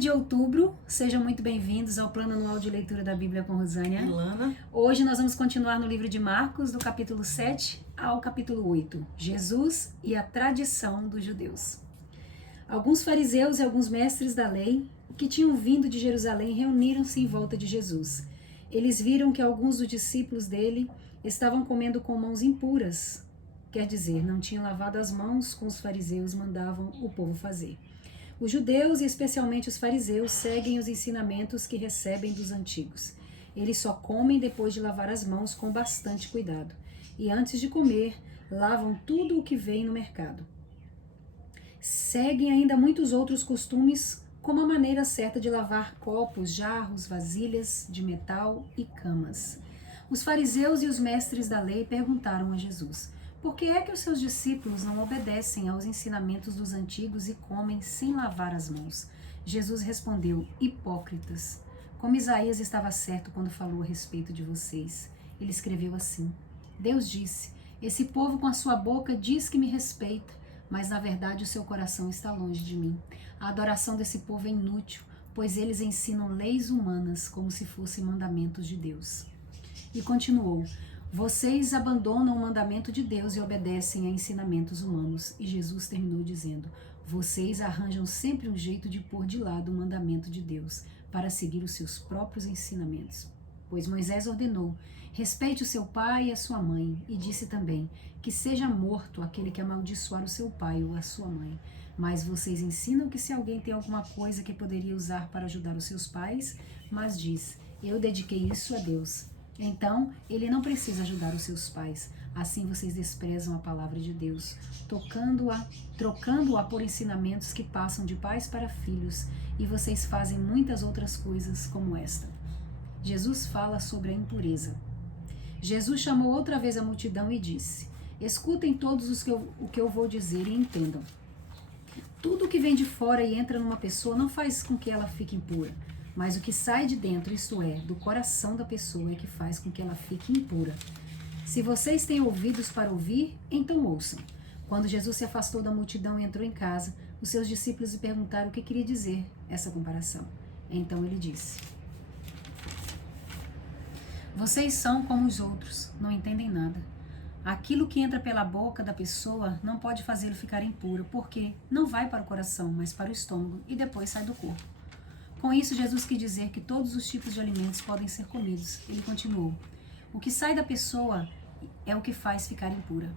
de outubro, sejam muito bem-vindos ao Plano Anual de Leitura da Bíblia com Rosânia. Ilana. Hoje nós vamos continuar no livro de Marcos, do capítulo 7 ao capítulo 8, Jesus e a tradição dos judeus. Alguns fariseus e alguns mestres da lei que tinham vindo de Jerusalém reuniram-se em volta de Jesus. Eles viram que alguns dos discípulos dele estavam comendo com mãos impuras, quer dizer, não tinham lavado as mãos como os fariseus mandavam o povo fazer. Os judeus, e especialmente os fariseus, seguem os ensinamentos que recebem dos antigos. Eles só comem depois de lavar as mãos com bastante cuidado. E antes de comer, lavam tudo o que vem no mercado. Seguem ainda muitos outros costumes, como a maneira certa de lavar copos, jarros, vasilhas de metal e camas. Os fariseus e os mestres da lei perguntaram a Jesus: por que é que os seus discípulos não obedecem aos ensinamentos dos antigos e comem sem lavar as mãos? Jesus respondeu: hipócritas, como Isaías estava certo quando falou a respeito de vocês. Ele escreveu assim: Deus disse, esse povo com a sua boca diz que me respeita, mas na verdade o seu coração está longe de mim. A adoração desse povo é inútil, pois eles ensinam leis humanas como se fossem mandamentos de Deus. E continuou: vocês abandonam o mandamento de Deus e obedecem a ensinamentos humanos. E Jesus terminou dizendo: vocês arranjam sempre um jeito de pôr de lado o mandamento de Deus para seguir os seus próprios ensinamentos. Pois Moisés ordenou: respeite o seu pai e a sua mãe, e disse também que seja morto aquele que amaldiçoar o seu pai ou a sua mãe. Mas vocês ensinam que se alguém tem alguma coisa que poderia usar para ajudar os seus pais, mas diz: eu dediquei isso a Deus. Então, ele não precisa ajudar os seus pais. Assim vocês desprezam a palavra de Deus, trocando-a por ensinamentos que passam de pais para filhos, e vocês fazem muitas outras coisas como esta. Jesus fala sobre a impureza. Jesus chamou outra vez a multidão e disse: escutem todos o que eu vou dizer e entendam. Tudo que vem de fora e entra numa pessoa não faz com que ela fique impura. Mas o que sai de dentro, isto é, do coração da pessoa, é que faz com que ela fique impura. Se vocês têm ouvidos para ouvir, então ouçam. Quando Jesus se afastou da multidão e entrou em casa, os seus discípulos lhe perguntaram o que queria dizer essa comparação. Então ele disse: vocês são como os outros, não entendem nada. Aquilo que entra pela boca da pessoa não pode fazê-lo ficar impuro, porque não vai para o coração, mas para o estômago e depois sai do corpo. Com isso, Jesus quis dizer que todos os tipos de alimentos podem ser comidos. Ele continuou: o que sai da pessoa é o que faz ficar impura.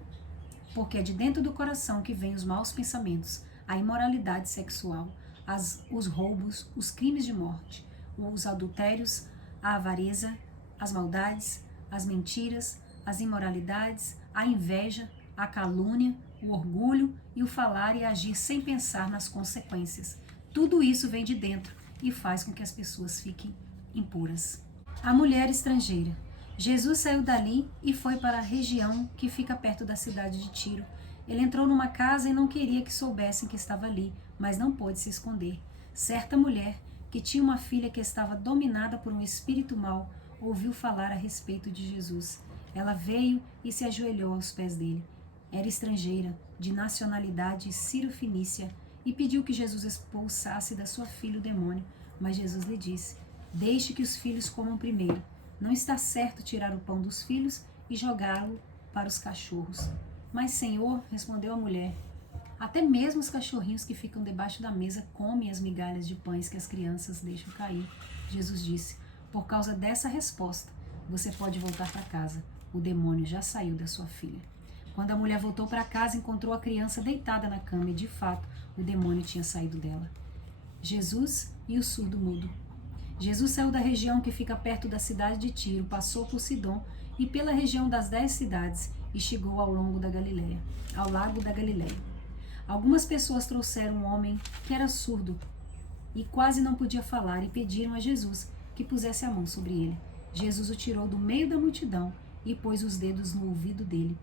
Porque é de dentro do coração que vêm os maus pensamentos, a imoralidade sexual, os roubos, os crimes de morte, os adultérios, a avareza, as maldades, as mentiras, as imoralidades, a inveja, a calúnia, o orgulho e o falar e agir sem pensar nas consequências. Tudo isso vem de dentro e faz com que as pessoas fiquem impuras. A mulher estrangeira. Jesus saiu dali e foi para a região que fica perto da cidade de Tiro. Ele entrou numa casa e não queria que soubessem que estava ali, mas não pôde se esconder. Certa mulher, que tinha uma filha que estava dominada por um espírito mau, ouviu falar a respeito de Jesus. Ela veio e se ajoelhou aos pés dele. Era estrangeira, de nacionalidade sírio-fenícia, e pediu que Jesus expulsasse da sua filha o demônio. Mas Jesus lhe disse: deixe que os filhos comam primeiro. Não está certo tirar o pão dos filhos e jogá-lo para os cachorros. Mas, Senhor, respondeu a mulher, até mesmo os cachorrinhos que ficam debaixo da mesa comem as migalhas de pães que as crianças deixam cair. Jesus disse: por causa dessa resposta, você pode voltar para casa. O demônio já saiu da sua filha. Quando a mulher voltou para casa, encontrou a criança deitada na cama e, de fato, o demônio tinha saído dela. Jesus e o surdo-mudo. Jesus saiu da região que fica perto da cidade de Tiro, passou por Sidom e pela região das 10 cidades e chegou ao lago da Galileia. Algumas pessoas trouxeram um homem que era surdo e quase não podia falar e pediram a Jesus que pusesse a mão sobre ele. Jesus o tirou do meio da multidão e pôs os dedos no ouvido dele.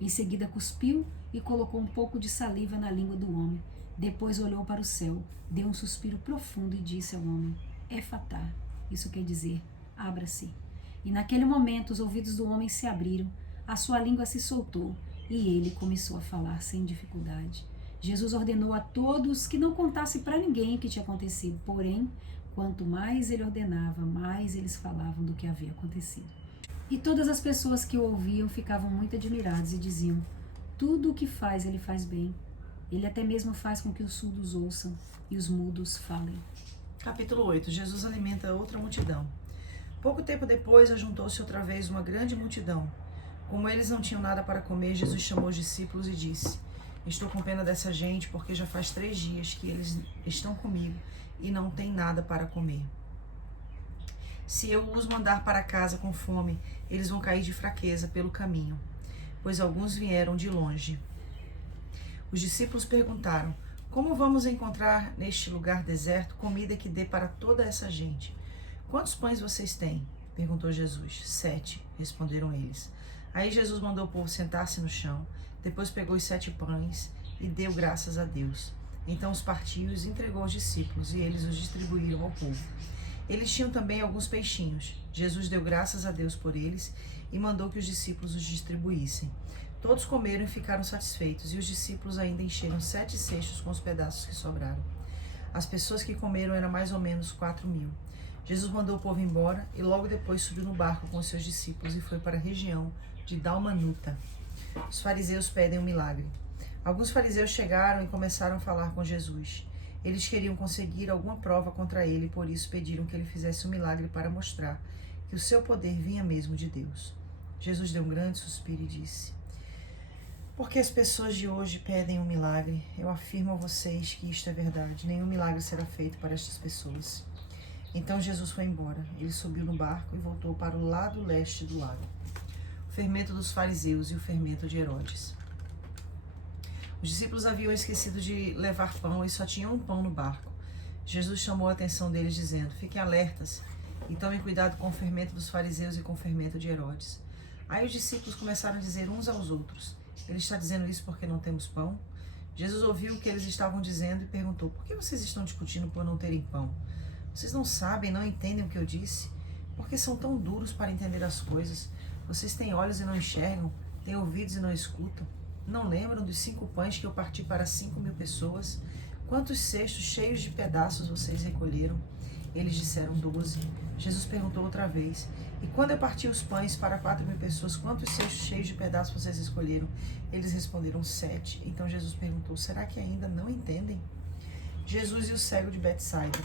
Em seguida cuspiu e colocou um pouco de saliva na língua do homem. Depois olhou para o céu, deu um suspiro profundo e disse ao homem: Efatá, isso quer dizer, abra-se. E naquele momento os ouvidos do homem se abriram, a sua língua se soltou e ele começou a falar sem dificuldade. Jesus ordenou a todos que não contasse para ninguém o que tinha acontecido. Porém, quanto mais ele ordenava, mais eles falavam do que havia acontecido. E todas as pessoas que o ouviam ficavam muito admiradas e diziam: tudo o que faz, ele faz bem. Ele até mesmo faz com que os surdos ouçam e os mudos falem. Capítulo 8. Jesus alimenta outra multidão. Pouco tempo depois, ajuntou-se outra vez uma grande multidão. Como eles não tinham nada para comer, Jesus chamou os discípulos e disse: estou com pena dessa gente, porque já faz 3 dias que eles estão comigo e não têm nada para comer. Se eu os mandar para casa com fome, eles vão cair de fraqueza pelo caminho, pois alguns vieram de longe. Os discípulos perguntaram: como vamos encontrar neste lugar deserto comida que dê para toda essa gente? Quantos pães vocês têm? Perguntou Jesus. 7, responderam eles. Aí Jesus mandou o povo sentar-se no chão, depois pegou os 7 pães e deu graças a Deus. Então os partiu e os entregou aos discípulos, e eles os distribuíram ao povo. Eles tinham também alguns peixinhos. Jesus deu graças a Deus por eles e mandou que os discípulos os distribuíssem. Todos comeram e ficaram satisfeitos, e os discípulos ainda encheram 7 cestos com os pedaços que sobraram. As pessoas que comeram eram mais ou menos 4.000. Jesus mandou o povo embora e logo depois subiu no barco com os seus discípulos e foi para a região de Dalmanuta. Os fariseus pedem um milagre. Alguns fariseus chegaram e começaram a falar com Jesus. Eles queriam conseguir alguma prova contra ele e por isso pediram que ele fizesse um milagre para mostrar que o seu poder vinha mesmo de Deus. Jesus deu um grande suspiro e disse: porque as pessoas de hoje pedem um milagre, eu afirmo a vocês que isto é verdade. Nenhum milagre será feito para estas pessoas. Então Jesus foi embora. Ele subiu no barco e voltou para o lado leste do lago. O fermento dos fariseus e o fermento de Herodes. Os discípulos haviam esquecido de levar pão e só tinham um pão no barco. Jesus chamou a atenção deles dizendo: fiquem alertas e tomem cuidado com o fermento dos fariseus e com o fermento de Herodes. Aí os discípulos começaram a dizer uns aos outros: ele está dizendo isso porque não temos pão? Jesus ouviu o que eles estavam dizendo e perguntou: por que vocês estão discutindo por não terem pão? Vocês não sabem, não entendem o que eu disse? Por que são tão duros para entender as coisas? Vocês têm olhos e não enxergam, têm ouvidos e não escutam. Não lembram dos 5 pães que eu parti para 5.000 pessoas? Quantos cestos cheios de pedaços vocês recolheram? Eles disseram 12. Jesus perguntou outra vez: e quando eu parti os pães para 4.000 pessoas, quantos cestos cheios de pedaços vocês escolheram? Eles responderam 7. Então Jesus perguntou: será que ainda não entendem? Jesus e o cego de Betsaida.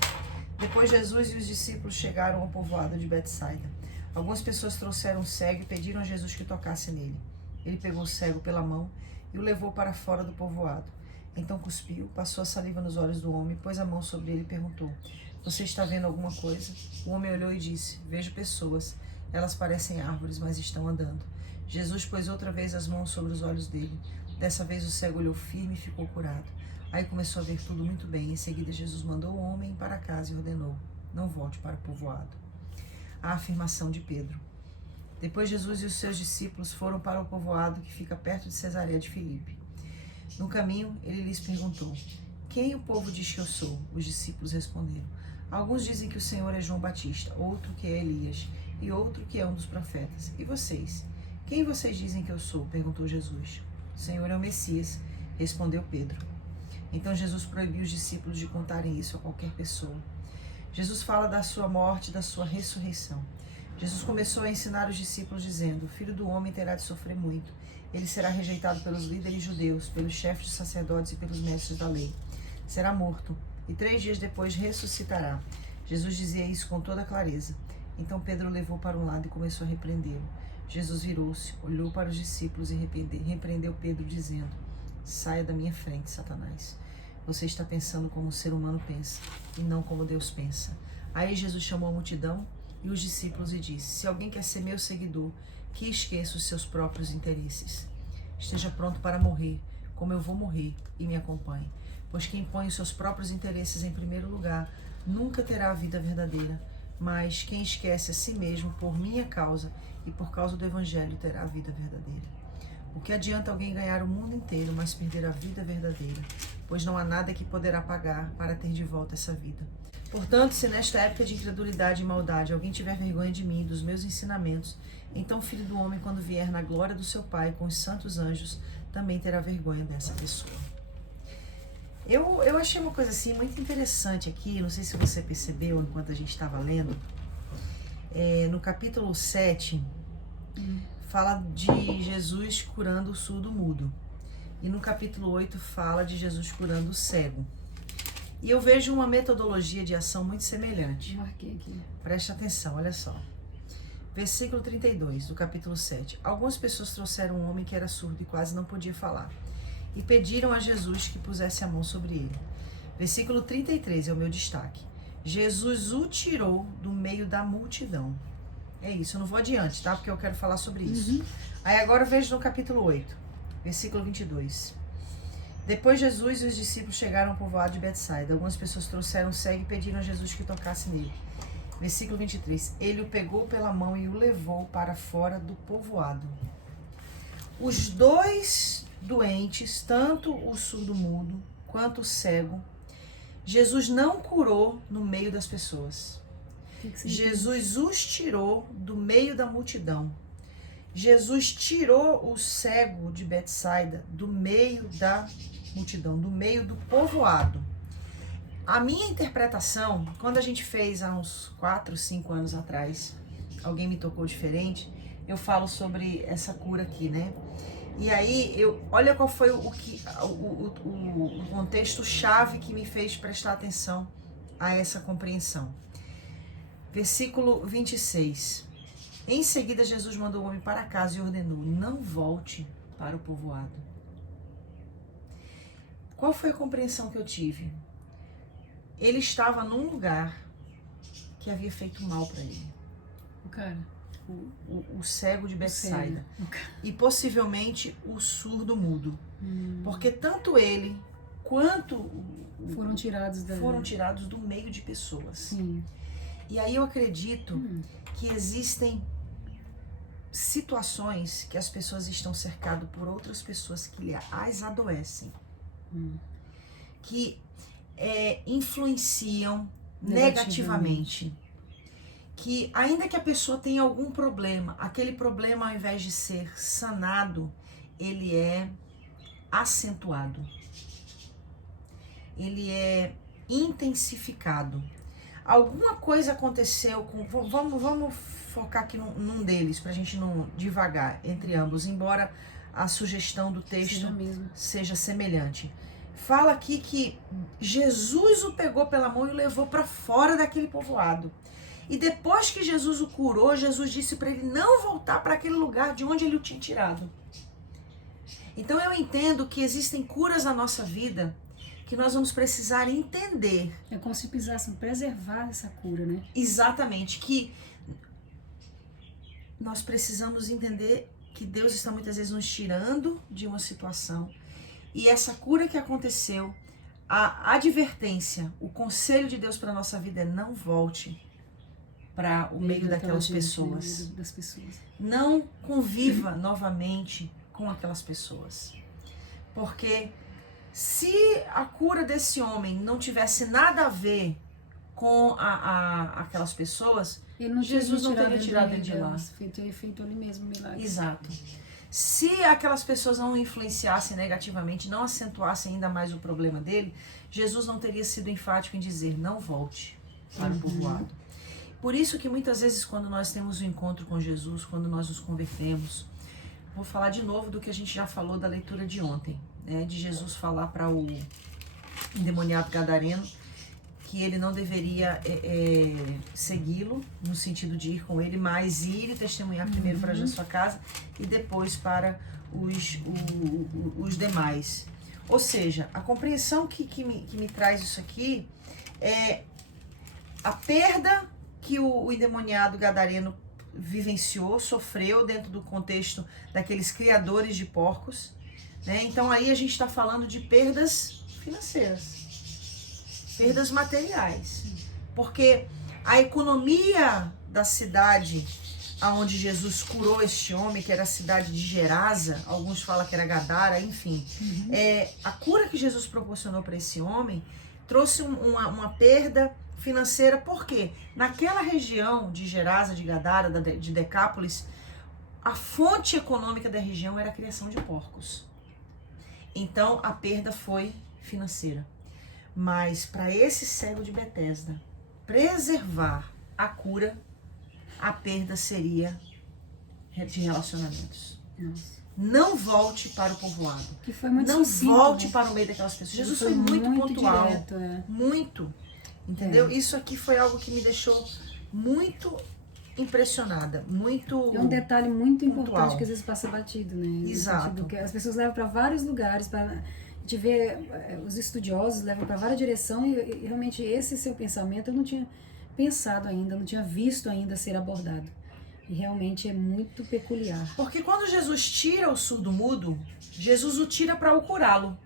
Depois Jesus e os discípulos chegaram ao povoado de Betsaida. Algumas pessoas trouxeram o cego e pediram a Jesus que tocasse nele. Ele pegou o cego pela mão e o levou para fora do povoado. Então cuspiu, passou a saliva nos olhos do homem, pôs a mão sobre ele e perguntou: você está vendo alguma coisa? O homem olhou e disse: vejo pessoas. Elas parecem árvores, mas estão andando. Jesus pôs outra vez as mãos sobre os olhos dele. Dessa vez o cego olhou firme e ficou curado. Aí começou a ver tudo muito bem. Em seguida Jesus mandou o homem ir para casa e ordenou: não volte para o povoado. A afirmação de Pedro. Depois Jesus e os seus discípulos foram para o povoado que fica perto de Cesareia de Filipe. No caminho, ele lhes perguntou: quem o povo diz que eu sou? Os discípulos responderam: alguns dizem que o Senhor é João Batista, outro que é Elias, e outro que é um dos profetas. E vocês? Quem vocês dizem que eu sou? Perguntou Jesus. O Senhor é o Messias, respondeu Pedro. Então Jesus proibiu os discípulos de contarem isso a qualquer pessoa. Jesus fala da sua morte e da sua ressurreição. Jesus começou a ensinar os discípulos dizendo: o Filho do Homem terá de sofrer muito. Ele será rejeitado pelos líderes judeus, pelos chefes de sacerdotes e pelos mestres da lei. Será morto e 3 dias depois ressuscitará. Jesus dizia isso com toda clareza. Então Pedro o levou para um lado e começou a repreendê-lo. Jesus virou-se, olhou para os discípulos e repreendeu Pedro, dizendo: saia da minha frente, Satanás. Você está pensando como o ser humano pensa, e não como Deus pensa. Aí Jesus chamou a multidão e os discípulos e disse: se alguém quer ser meu seguidor, que esqueça os seus próprios interesses. Esteja pronto para morrer, como eu vou morrer, e me acompanhe. Pois quem põe os seus próprios interesses em primeiro lugar, nunca terá a vida verdadeira. Mas quem esquece a si mesmo por minha causa e por causa do Evangelho terá a vida verdadeira. O que adianta alguém ganhar o mundo inteiro, mas perder a vida verdadeira? Pois não há nada que poderá pagar para ter de volta essa vida. Portanto, se nesta época de incredulidade e maldade alguém tiver vergonha de mim e dos meus ensinamentos, então o Filho do Homem, quando vier na glória do seu Pai com os santos anjos, também terá vergonha dessa pessoa. Eu achei uma coisa assim muito interessante aqui, não sei se você percebeu enquanto a gente estava lendo. No capítulo 7, fala de Jesus curando o surdo-mudo. E no capítulo 8 fala de Jesus curando o cego. E eu vejo uma metodologia de ação muito semelhante. Marquei aqui. Preste atenção, olha só. Versículo 32 do capítulo 7. Algumas pessoas trouxeram um homem que era surdo e quase não podia falar. E pediram a Jesus que pusesse a mão sobre ele. Versículo 33 é o meu destaque. Jesus o tirou do meio da multidão. É isso, eu não vou adiante, tá? Porque eu quero falar sobre isso. Aí agora veja no capítulo 8, versículo 22. Depois Jesus e os discípulos chegaram ao povoado de Betsaida. Algumas pessoas trouxeram um cego e pediram a Jesus que tocasse nele. Versículo 23. Ele o pegou pela mão e o levou para fora do povoado. Os dois doentes, tanto o surdo-mudo quanto o cego, Jesus não curou no meio das pessoas. Jesus os tirou do meio da multidão. Jesus tirou o cego de Betsaida do meio da multidão, do meio do povoado. A minha interpretação, quando a gente fez há uns 4, 5 anos atrás, alguém me tocou diferente, eu falo sobre essa cura aqui, né? E aí, olha qual foi o contexto chave que me fez prestar atenção a essa compreensão. Versículo 26. Em seguida, Jesus mandou o homem para casa e ordenou: não volte para o povoado. Qual foi a compreensão que eu tive? Ele estava num lugar que havia feito mal para ele. O cara. O cego de Betsaida. E possivelmente o surdo-mudo. Porque tanto ele quanto foram tirados do meio de pessoas. Sim. E aí eu acredito que existem situações que as pessoas estão cercadas por outras pessoas que as adoecem. Que influenciam negativamente. Que ainda que a pessoa tenha algum problema, aquele problema, ao invés de ser sanado, ele é acentuado. Ele é intensificado. Alguma coisa aconteceu com... Vamos focar aqui num deles, pra gente não divagar entre ambos, embora a sugestão do texto seja semelhante. Fala aqui que Jesus o pegou pela mão e o levou para fora daquele povoado. E depois que Jesus o curou, Jesus disse para ele não voltar para aquele lugar de onde ele o tinha tirado. Então eu entendo que existem curas na nossa vida que nós vamos precisar entender. É como se precisasse preservar essa cura, né? Exatamente, que nós precisamos entender que Deus está muitas vezes nos tirando de uma situação. E essa cura que aconteceu, a advertência, o conselho de Deus para a nossa vida é não volte para o meio daquelas pessoas. Das pessoas. Não conviva novamente com aquelas pessoas. Porque se a cura desse homem não tivesse nada a ver com aquelas pessoas, Jesus não teria tirado ele de lá. Feito ali mesmo, milagre. Exato. Se aquelas pessoas não influenciassem negativamente, não acentuassem ainda mais o problema dele, Jesus não teria sido enfático em dizer, não volte para o povoado. Por isso que muitas vezes quando nós temos um encontro com Jesus, quando nós nos convertemos, vou falar de novo do que a gente já falou da leitura de ontem, né, de Jesus falar para o endemoniado gadareno que ele não deveria segui-lo, no sentido de ir com ele, mas ir e testemunhar primeiro para a sua casa e depois para os demais. Ou seja, a compreensão que me traz isso aqui é a perda que o endemoniado gadareno vivenciou, sofreu dentro do contexto daqueles criadores de porcos, né? Então aí a gente está falando de perdas financeiras. Perdas materiais, porque a economia da cidade aonde Jesus curou este homem, que era a cidade de Gerasa, alguns falam que era Gadara, enfim, a cura que Jesus proporcionou para esse homem trouxe uma perda financeira, porque naquela região de Gerasa, de Gadara, de Decápolis, a fonte econômica da região era a criação de porcos. Então a perda foi financeira. Mas para esse cego de Betesda preservar a cura, a perda seria de relacionamentos. Nossa. Não volte para o povoado. Que foi muito Não sucinto, volte né? para o meio daquelas pessoas. Jesus foi muito pontual. Direto, Muito. Entendeu? Isso aqui foi algo que me deixou muito impressionada. Muito. É um detalhe muito pontual. importante que às vezes passa batido, né? Exato. Que as pessoas levam para vários lugares, a gente vê os estudiosos levam para várias direções e realmente esse seu pensamento eu não tinha pensado ainda, não tinha visto ainda ser abordado. E realmente é muito peculiar. Porque quando Jesus tira o surdo-mudo, Jesus o tira para o curá-lo.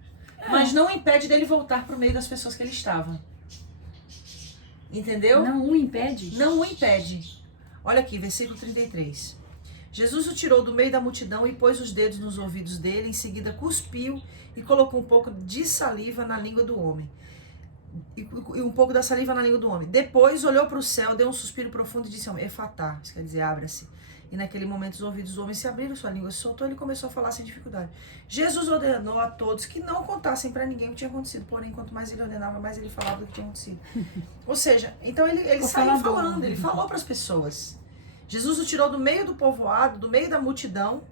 Mas não impede dele voltar para o meio das pessoas que ele estava. Entendeu? Não o impede? Não o impede. Olha aqui, versículo 33. Jesus o tirou do meio da multidão e pôs os dedos nos ouvidos dele, em seguida cuspiu e colocou um pouco de saliva na língua do homem. E um pouco da saliva na língua do homem. Depois olhou para o céu, deu um suspiro profundo e disse ao homem, efatá, isso quer dizer, abra-se. E naquele momento os ouvidos do homem se abriram, sua língua se soltou e ele começou a falar sem dificuldade. Jesus ordenou a todos que não contassem para ninguém o que tinha acontecido. Porém, quanto mais ele ordenava, mais ele falava do que tinha acontecido. Ou seja, então ele saiu falando, ele falou para as pessoas. Jesus o tirou do meio do povoado, do meio da multidão,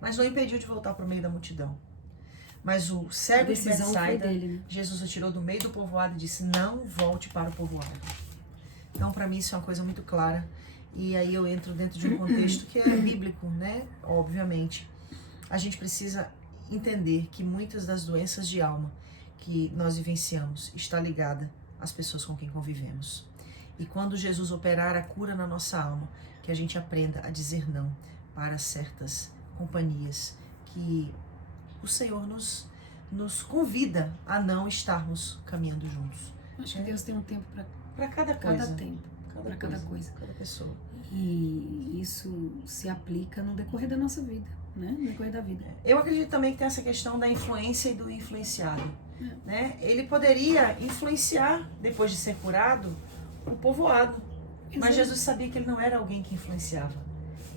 mas não impediu de voltar para o meio da multidão. Mas o cego de Betsaida, Jesus o tirou do meio do povoado e disse, não volte para o povoado. Então, para mim, isso é uma coisa muito clara. E aí eu entro dentro de um contexto que é bíblico, né? Obviamente. A gente precisa entender que muitas das doenças de alma que nós vivenciamos está ligada às pessoas com quem convivemos. E quando Jesus operar a cura na nossa alma, que a gente aprenda a dizer não para certas companhias que o Senhor nos convida a não estarmos caminhando juntos. Acho que Deus tem um tempo para cada coisa. Cada tempo. Para cada coisa. Cada pessoa. E isso se aplica no decorrer da nossa vida, né? No decorrer da vida. Eu acredito também que tem essa questão da influência e do influenciado. Né? Ele poderia influenciar, depois de ser curado, o povoado. Mas Jesus sabia que ele não era alguém que influenciava.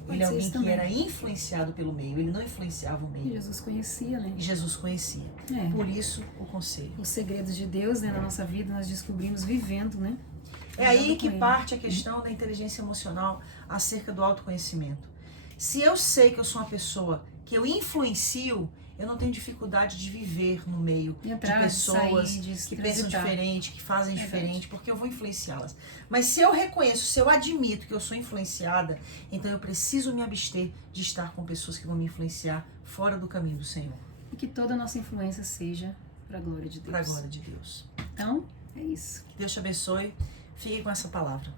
Ele é alguém que era influenciado pelo meio. Ele não influenciava o meio. E Jesus conhecia, né? E Jesus conhecia. Por isso, o conselho. Os segredos de Deus, né, na nossa vida, nós descobrimos vivendo, né? É aí que parte a questão da inteligência emocional acerca do autoconhecimento. Se eu sei que eu sou uma pessoa que eu influencio, eu não tenho dificuldade de viver no meio de pessoas que pensam diferente, que fazem diferente, porque eu vou influenciá-las. Mas se eu reconheço, se eu admito que eu sou influenciada, então eu preciso me abster de estar com pessoas que vão me influenciar fora do caminho do Senhor. E que toda a nossa influência seja para a glória de Deus. Para a glória de Deus. Então, é isso. Que Deus te abençoe. Fique com essa palavra.